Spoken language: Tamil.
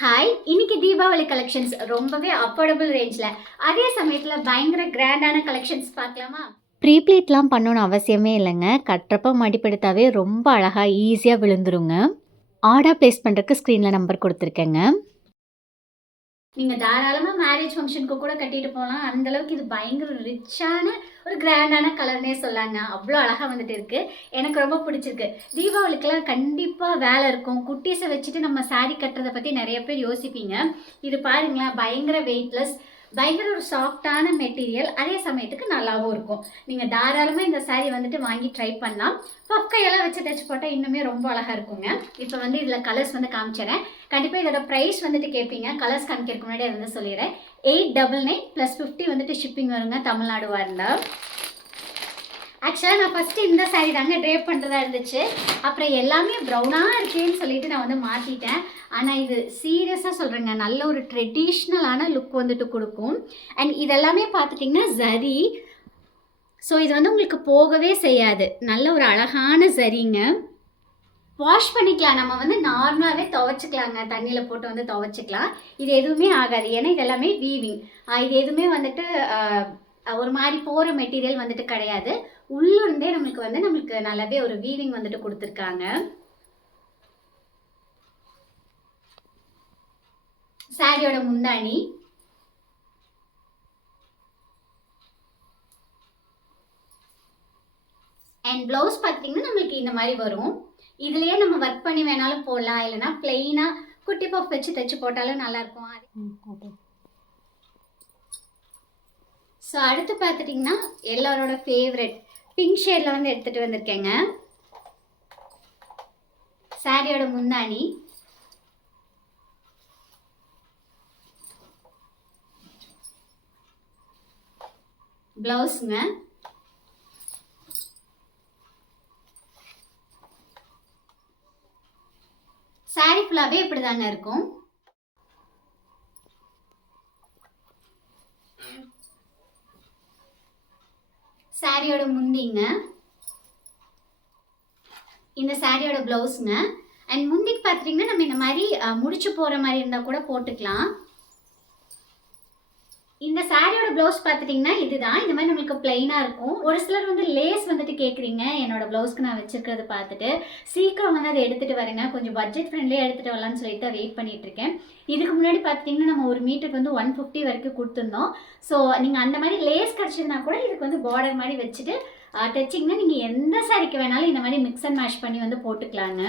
ஹாய், இன்னைக்கு தீபாவளி கலெக்ஷன்ஸ் ரொம்பவே அஃபோர்டபுள் ரேஞ்சில் அதே சமயத்தில் பயங்கர கிராண்டான கலெக்ஷன்ஸ் பார்க்கலாமா? ப்ரீப்ளேட்லாம் பண்ணணும்னு அவசியமே இல்லைங்க. கட்டுறப்ப மடிப்படுத்தாவே ரொம்ப அழகாக ஈஸியாக விழுந்துருங்க. ஆர்டர் ப்ளேஸ் பண்ணுறதுக்கு ஸ்க்ரீனில் நம்பர் கொடுத்துருக்கேங்க. நீங்கள் தாராளமாக மேரேஜ் ஃபங்க்ஷனுக்கு கூட கட்டிட்டு போகலாம். அந்தளவுக்கு இது பயங்கர ரிச்சான ஒரு கிராண்டான கலர்னே சொல்லாங்க. அவ்வளோ அழகாக வந்துட்டு இருக்குது. எனக்கு ரொம்ப பிடிச்சிருக்கு. தீபாவளிக்கெல்லாம் கண்டிப்பாக வேலை இருக்கும். குட்டீஸை வச்சுட்டு நம்ம சாரீ கட்டுறதை பற்றி நிறைய பேர் யோசிப்பீங்க. இது பாருங்களேன், பயங்கர வெயிட்லெஸ், பயங்கர ஒரு சாஃப்டான மெட்டீரியல், அதே சமயத்துக்கு நல்லாவும் இருக்கும். நீங்கள் தாராளமாக இந்த சாரீ வந்துட்டு வாங்கி ட்ரை பண்ணலாம். பஃப் கையெல்லாம் வச்சு தைச்சு போட்டால் இன்னுமே ரொம்ப அழகாக இருக்குங்க. இப்போ வந்து இதில் கலர்ஸ் வந்து காமிச்சிடறேன். கண்டிப்பாக இதோட ப்ரைஸ் வந்துட்டு கேட்பீங்க. கலர்ஸ் காமிக்கிறதுக்கு முன்னாடி அதை வந்து சொல்லிடுறேன். 899 + 50 வந்துட்டு ஷிப்பிங் வருங்க தமிழ்நாடுவாக இருந்தால். ஆக்சுவலாக நான் ஃபஸ்ட்டு இந்த சாரீ தாங்க ட்ரேப் பண்ணுறதா இருந்துச்சு. அப்புறம் எல்லாமே ப்ரௌனாக இருக்கேன்னு சொல்லிட்டு நான் வந்து மாற்றிட்டேன். ஆனால் இது சீரியஸாக சொல்கிறேங்க, நல்ல ஒரு ட்ரெடிஷ்னலான லுக் வந்துட்டு கொடுக்கும். அண்ட் இதெல்லாமே பார்த்துட்டிங்கன்னா ஜரி. ஸோ இது வந்து உங்களுக்கு போகவே செய்யாது. நல்ல ஒரு அழகான ஜரிங்க. வாஷ் பண்ணிக்கலாம். நம்ம வந்து நார்மலாகவே துவைச்சிக்கலாங்க. தண்ணியில் போட்டு வந்து துவைச்சிக்கலாம். இது எதுவுமே ஆகாது. ஏன்னா இது எல்லாமே வீவிங். இது எதுவுமே வந்துட்டு ஒரு மாதிரி போகிற மெட்டீரியல் வந்துட்டு கிடையாது. உள்ளிருந்தே நம்மளுக்கு நல்லாவே ஒரு வீவிங் வந்துட்டு கொடுத்துருக்காங்க. சாரியோட முந்தானி, அண்ட் ப்ளவுஸ் பார்த்தீங்கன்னா நம்மளுக்கு இந்த மாதிரி வரும். இதுலேயே நம்ம ஒர்க் பண்ணி வேணாலும் போடலாம், இல்லைனா பிளெயினாக குட்டி பஃப் வச்சு தைச்சு போட்டாலும் நல்லாயிருக்கும். ஸோ அடுத்து பார்த்துட்டிங்கன்னா எல்லாரோட ஃபேவரட் பிங்க் ஷேடில் வந்து எடுத்துகிட்டு வந்திருக்கேங்க. சாரியோட முந்தானி, ப்ளவுஸுங்க, சாரி ஃபுல்லாகவே இப்படி தாங்க இருக்கும். சாரியோட முந்திங்க, இந்த சாரியோட ப்ளவுஸுங்க. அண்ட் முந்திக்கு பார்த்துட்டிங்கன்னா நம்ம இந்த மாதிரி முடிச்சு போகிற மாதிரி இருந்தால் கூட போட்டுக்கலாம். இந்த சாரியோட ப்ளவுஸ் பார்த்துட்டிங்கன்னா இதுதான். இந்த மாதிரி நம்மளுக்கு பிளெயினாக இருக்கும். ஒரு சிலர் வந்து லேஸ் வந்துட்டு கேட்குறீங்க. என்னோட ப்ளவுஸ்க்கு நான் வச்சுருக்கிறது பார்த்துட்டு சீக்கிரம் வந்து அதை எடுத்துகிட்டு வரேங்க. கொஞ்சம் பட்ஜெட் ஃப்ரெண்ட்லியாக எடுத்துகிட்டு வரலான்னு சொல்லிட்டு வெயிட் பண்ணிகிட்ருக்கேன். இதுக்கு முன்னாடி பார்த்திங்கன்னா நம்ம ஒரு மீட்டருக்கு வந்து 150 வரைக்கும் கொடுத்துருந்தோம். ஸோ நீங்கள் அந்த மாதிரி லேஸ் கிடச்சிருந்தா கூட இதுக்கு வந்து பார்டர் மாதிரி வச்சுட்டு தைச்சிங்கன்னா நீங்கள் எந்த சாரிக்கு வேணாலும் இந்த மாதிரி மிக்ஸ் அண்ட் மேஷ் பண்ணி வந்து போட்டுக்கலாங்க.